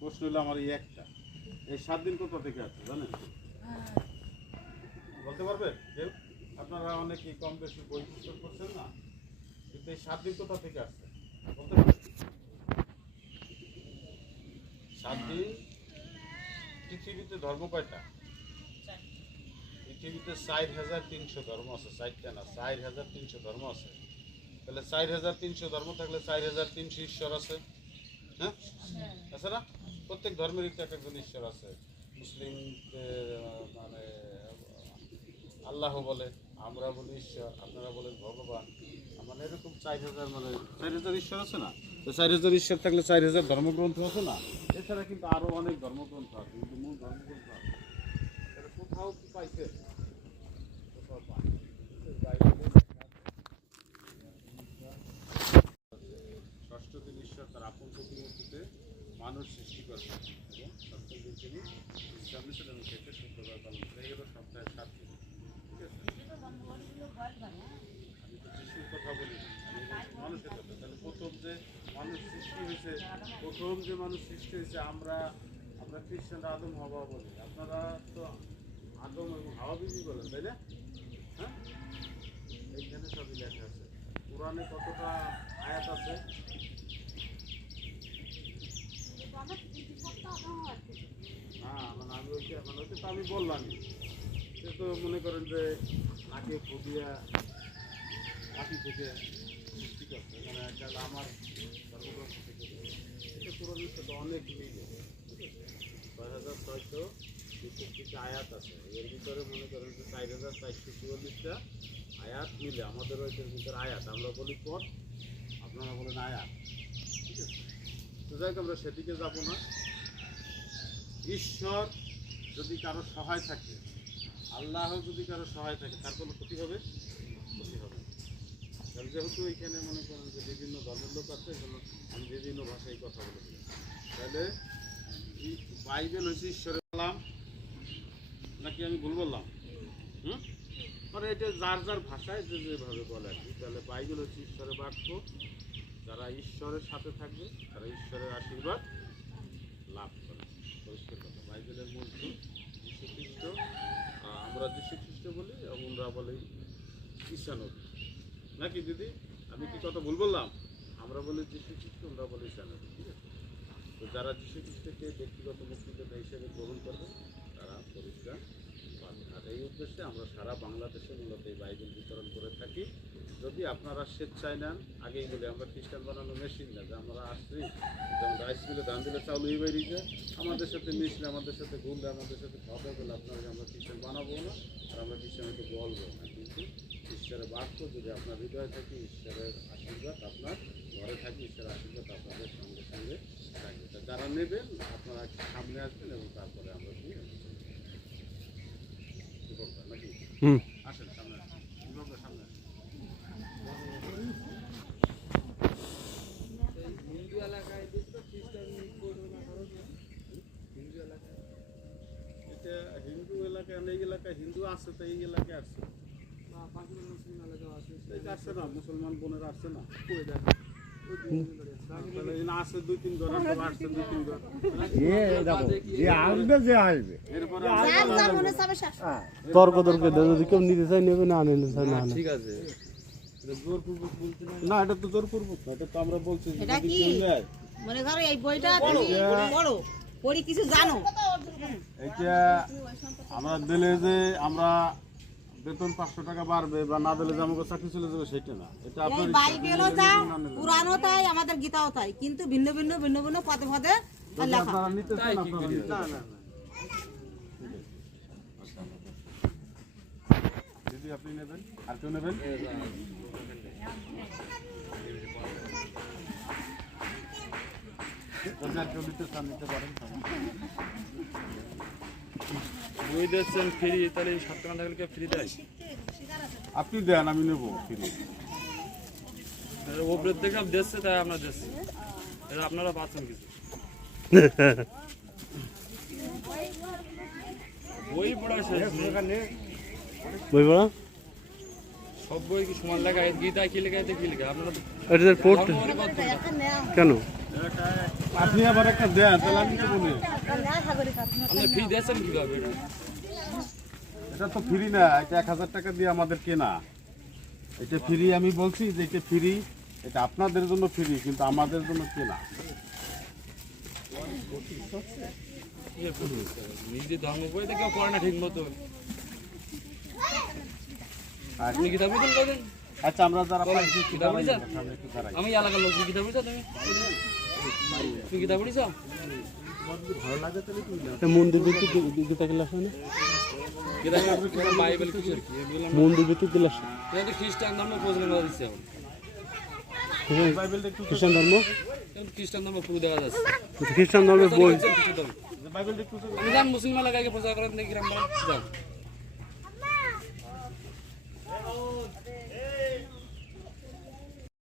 প্রশ্ন হলো আমার এই একটা, এই 7 দিন কোথা থেকে আসছে জানেন? বলতে পারবেন কেউ? আপনারা অনেকেই কম বেশি বই পুস্তক করছেন না, কিন্তু এই 7 দিন কোথা থেকে আসছে বলতে পারবেন? 7 দিন। পৃথিবীতে ধর্ম কয়টা? পৃথিবীতে 4,300 ধর্ম আছে। 4টা না, 4,300 ধর্ম আছে। তাহলে 4,300 ধর্ম থাকলে 4,300 ঈশ্বর আছে। হ্যাঁ, আছে না? প্রত্যেক ধর্মেরই তো এক একজন ঈশ্বর আছে। মুসলিম মানে আল্লাহ বলে, আমরা বলি ঈশ্বর, আপনারা বলেন ভগবান। মানে এরকম 4,000 মানে 4,000 ঈশ্বর আছে না? তো 4,000 ঈশ্বর থাকলে 4,000 ধর্মগ্রন্থ আছে না? এছাড়া কিন্তু আরো অনেক ধর্মগ্রন্থ আছে, কিন্তু মূল ধর্মগ্রন্থ আছে। এটা কোথাও কি পাইছে? কোথাও পাই ষষ্ঠ দিন ঈশ্বর তার আপন প্রতিমূর্তিতে মানুষ সৃষ্টি করবে এবং সপ্তম দিন তিনি বিশ্রাম নিতেন এবং সেটা শুক্রবার পালন করে। এই হলো সপ্তাহের 7 দিন। ঠিক আছে, আমি তো যিশুর কথা বলি, আমি মানুষের কথা। তাহলে প্রথম যে মানুষ সৃষ্টি হয়েছে, আমরা খ্রিস্টানরা আদম হাওয়া বলি, আপনারা তো আদম এবং হাওয়া বিবি বলেন, তাই না? হ্যাঁ, এইখানে সবই লেখা আছে। কোরআনে কতটা আয়াত আছে? হ্যাঁ, মানে আমি ওইটা তো আমি বললামই। সে তো মনে করেন যে আগে ফবিয়া হাতি থেকে সৃষ্টি করছে, মানে একটা আমার ধর্মগ্রন্থ থেকে। এটা কোরআনের সাথে অনেক মিল। 6,663 আয়াত আছে, এর ভিতরে মনে করেন যে 4,444টা আয়াত মিলে। আমাদের ওইটার ভিতরে আয়াত, আমরা বলি পথ, আপনারা বলেন আয়াত। ঠিক আছে, তো যাই হোক আমরা সেদিকে যাব না। ঈশ্বর যদি কারো সহায় থাকে, আল্লাহ যদি কারো সহায় থাকে, তার কোনো ক্ষতি হবে? ক্ষতি হবে। কারণ যেহেতু এখানে মনে করেন যে বিভিন্ন ধর্মের লোক আছে, এজন্য আমি বিভিন্ন ভাষায় কথা বলে দিই। তাহলে বাইবেল হচ্ছে ঈশ্বরের কালাম, নাকি আমি ভুল বললাম? মানে এটা যার যার ভাষায় যে যেভাবে বলে আর কি। তাহলে বাইবেল হচ্ছে ঈশ্বরের বাক্য। যারা ঈশ্বরের সাথে থাকবে তারা ঈশ্বরের আশীর্বাদ লাভ করে। পরিষ্কার কথা। বাইবেলের মূর্তি যীশু খ্রিস্ট, আমরা যীশু খ্রিস্ট বলি, ওরা বলে ঈসা নবী, নাকি দিদি? আমি কি কথা ভুল বললাম? আমরা বলি যীশু খ্রিস্ট, ওরা বলে ঈসা নবী। ঠিক আছে, তো যারা যীশু খ্রিস্টকে ব্যক্তিগত মুক্তিযোদ্ধা হিসেবে গ্রহণ করবে তারা পরিষ্কার পাবে। আর এই উদ্দেশ্যে আমরা সারা বাংলাদেশে মূলত এই বাইবেল বিতরণ করে থাকি। যদি আপনারা স্বেচ্ছায় নেন, আগেই বলি আমরা খ্রিস্টান বানানো মেশিন না যে আমরা আসছি যেমন রাইস মিলে ধান দিলে চাউল হয়ে বেরিয়ে, আমাদের সাথে মিশলে, আমাদের সাথে ঘুরলে, আমাদের সাথে খাওয়া বলে আপনাকে আমরা খ্রিস্টান বানাবো না, আর আমরা খ্রিস্টানকে বলবো না। কিন্তু ঈশ্বরের বাক্য যদি আপনার হৃদয়ে থাকে, ঈশ্বরের আশীর্বাদ আপনার ঘরে থাকে, ঈশ্বরের আশীর্বাদ আপনাদের সঙ্গে সঙ্গে থাকবে। যারা নেবেন আপনারা সামনে আসবেন এবং তারপরে আমরা কি নাকি আসেন সামনে আসেন, সামনে আসেন। হিন্দু এলাকায় এটা হিন্দু এলাকায়, এই এলাকায় হিন্দু আছে, তো এই এলাকায় আসছে মুসলিম এলাকায় আসছে না, মুসলমান বোনেরা আসছে না, আসছে 2-3 ঘর, আসছে 2-3 ঘর। তর্ক যদি কেউ নিতে চাই নেবে, না নিতে চাই না। ঠিক আছে, না এটা তো জোরপূর্বক না, এটা তো আমরা বলছি এটা কি মনে করো এই বইটা তুমি পড়ো, পড়ি কিছু জানো। এটা আমরা দিলে যে আমরা বেতন 500 টাকা বাড়বে বা না দিলে যে আমাকে চাকরি চলে যাবে সেটা না। এটা এই বাইবেলও তাই, পুরাণও তাই, আমাদের গীতাও তাই, কিন্তু ভিন্ন ভিন্ন ভিন্ন ভিন্ন পদে পদে লেখা। আপনারা নিতে চান, আপনারা না না দিদি আপনি নেবেন, আর কেউ নেবেন? কেউ নিতে চান নিতে পারেন। বই দিচ্ছেন ফ্রি, তাহলে 7 টাকা থাকলে ফ্রি দেয়? আপনি দেন, আমি নেব ফ্রি। ওপরের থেকে দিচ্ছে, তাই আপনার দিচ্ছে, আপনারা পাচ্ছেন কিছু। বই পড়া শেষ, বই পড়া সব বই কি সমান লেখা আছে? গীতায় কি লেখা আছে, কি লেখা আপনারা তো এটা পোর্ট ধর্ম মানে কত? একটা নেও, কেন? আপনি আবার একটা দেন, তাহলে আমি কি বলি? একটা নেও সাগরিক আপনি। আপনি ফি দিয়েছেন কিভাবে এটা? এটা তো ফ্রি না, এটা 1000 টাকা দিয়ে আমাদের কেনা। এটা ফ্রি, আমি বলছি যে এটা ফ্রি, এটা আপনাদের জন্য ফ্রি, কিন্তু আমাদের জন্য কেনা। নিজের ধর্ম বই তো কেউ পড়ে না ঠিক মতো। আপনি গীতা বুঝেন কদিন? আচ্ছা, আমরা যারা বলেন, পাইছি গীতা পড়েছেন? সামনে একটু দাঁড়াই। আমি এলাকার লোক, গীতা পড়েছ তুমি? তুমি গীতা পড়েছ? মন্দির ভিত্তিক গীতা ক্লাস হয় না? গীতা বাইবেল কিসের কি এগুলো? মন্দির ভিত্তিক ক্লাস, এটা তো খ্রিস্টান ধর্ম প্রচলন করা দিচ্ছে এখন। বাইবেলটা একটু খ্রিস্টান ধর্ম, এখন খ্রিস্টান ধর্ম পুরো দেখা যাচ্ছে। খ্রিস্টান ধর্মের বই খ্রিস্টান ধর্ম। বাইবেলটা একটু আমি যান মুসলিম এলাকায় প্রচার করেন দেখি গ্রাম যান।